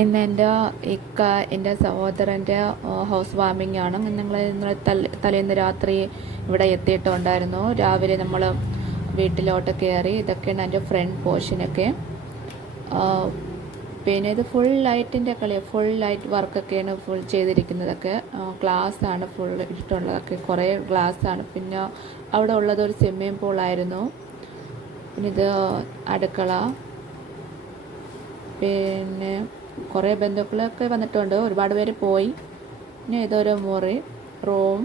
ഇന്ന് എൻ്റെ സഹോദരൻ്റെ ഹൗസ് വാമിംഗ് ആണ്. ഞങ്ങൾ ഇന്നലെ തലേന്ന് രാത്രി ഇവിടെ എത്തിയിട്ടുണ്ടായിരുന്നു. രാവിലെ നമ്മൾ വീട്ടിലോട്ട് കയറി. ഇതൊക്കെയാണ് എൻ്റെ ഫ്രണ്ട് പോർഷനൊക്കെ. പിന്നെ ഇത് ഫുൾ ലൈറ്റിൻ്റെ ഫുൾ ലൈറ്റ് വർക്കൊക്കെയാണ് ഫുൾ ചെയ്തിരിക്കുന്നതൊക്കെ. ഗ്ലാസ്സാണ് ഫുൾ ഇട്ടുള്ളതൊക്കെ, കുറേ ഗ്ലാസ്സാണ്. പിന്നെ അവിടെ ഉള്ളത് ഒരു സ്വിമ്മിംഗ് പൂളായിരുന്നു. പിന്നെ ഇത് അടുക്കള. പിന്നെ കുറേ ബന്ധുക്കളൊക്കെ വന്നിട്ടുണ്ട്, ഒരുപാട് പേര് പോയി. പിന്നെ ഇതൊരു മുറി, റൂം.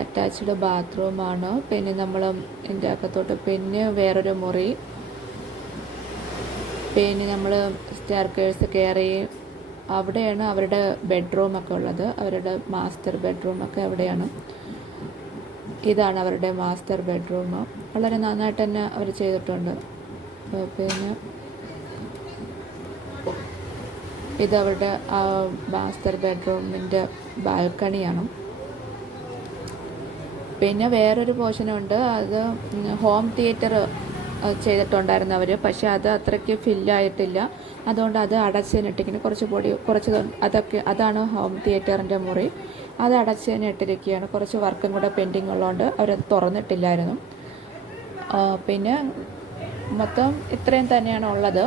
അറ്റാച്ച്ഡ് ബാത്റൂമാണ്. പിന്നെ നമ്മൾ ഇതിൻ്റെ അകത്തോട്ട് പിന്നെ വേറൊരു മുറി. പിന്നെ നമ്മൾ സ്റ്റെയർകേഴ്സ് കയറി. അവിടെയാണ് അവരുടെ ബെഡ്റൂമൊക്കെ ഉള്ളത്. അവരുടെ മാസ്റ്റർ ബെഡ്റൂമൊക്കെ അവിടെയാണ്. ഇതാണ് അവരുടെ മാസ്റ്റർ ബെഡ്റൂം. വളരെ നന്നായിട്ട് തന്നെ അവർ ചെയ്തിട്ടുണ്ട്. പിന്നെ ഇതവരുടെ മാസ്റ്റർ ബെഡ്റൂമിൻ്റെ ബാൽക്കണിയാണ്. പിന്നെ വേറൊരു പോർഷനുണ്ട്, അത് ഹോം തിയേറ്റർ ചെയ്തിട്ടുണ്ടായിരുന്നു അവർ. പക്ഷേ അത് അത്രയ്ക്ക് ഫില്ലായിട്ടില്ല. അതുകൊണ്ട് അത് അടച്ചതിനിട്ടിരിക്കുന്നു. കുറച്ച് അതാണ് ഹോം തിയേറ്ററിൻ്റെ മുറി. അത് അടച്ചതിനിട്ടിരിക്കുകയാണ്. കുറച്ച് വർക്കും കൂടെ പെൻഡിങ് ഉള്ളതുകൊണ്ട് അവരത് തുറന്നിട്ടില്ലായിരുന്നു. പിന്നെ മൊത്തം ഇത്രയും തന്നെയാണ് ഉള്ളത്.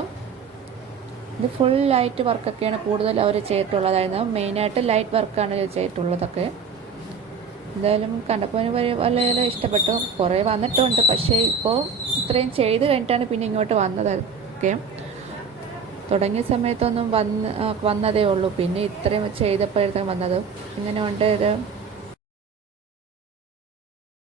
ഇത് ഫുൾ ലൈറ്റ് വർക്കൊക്കെയാണ് കൂടുതൽ അവർ ചെയ്തിട്ടുള്ളതായിരുന്നു. മെയിനായിട്ട് ലൈറ്റ് വർക്കാണ് ചെയ്തിട്ടുള്ളതൊക്കെ. എന്തായാലും കണ്ടപ്പോൾ വളരെ ഇഷ്ടപ്പെട്ടു. കുറേ വന്നിട്ടുണ്ട്, പക്ഷേ ഇപ്പോൾ ഇത്രയും ചെയ്ത് കഴിഞ്ഞിട്ടാണ് പിന്നെ ഇങ്ങോട്ട് വന്നതൊക്കെ. തുടങ്ങിയ സമയത്തൊന്നും വന്നതേ ഉള്ളൂ. പിന്നെ ഇത്രയും ചെയ്തപ്പോഴത്തേക്കും വന്നത്. ഇങ്ങനെ ഉണ്ട് ഇത്.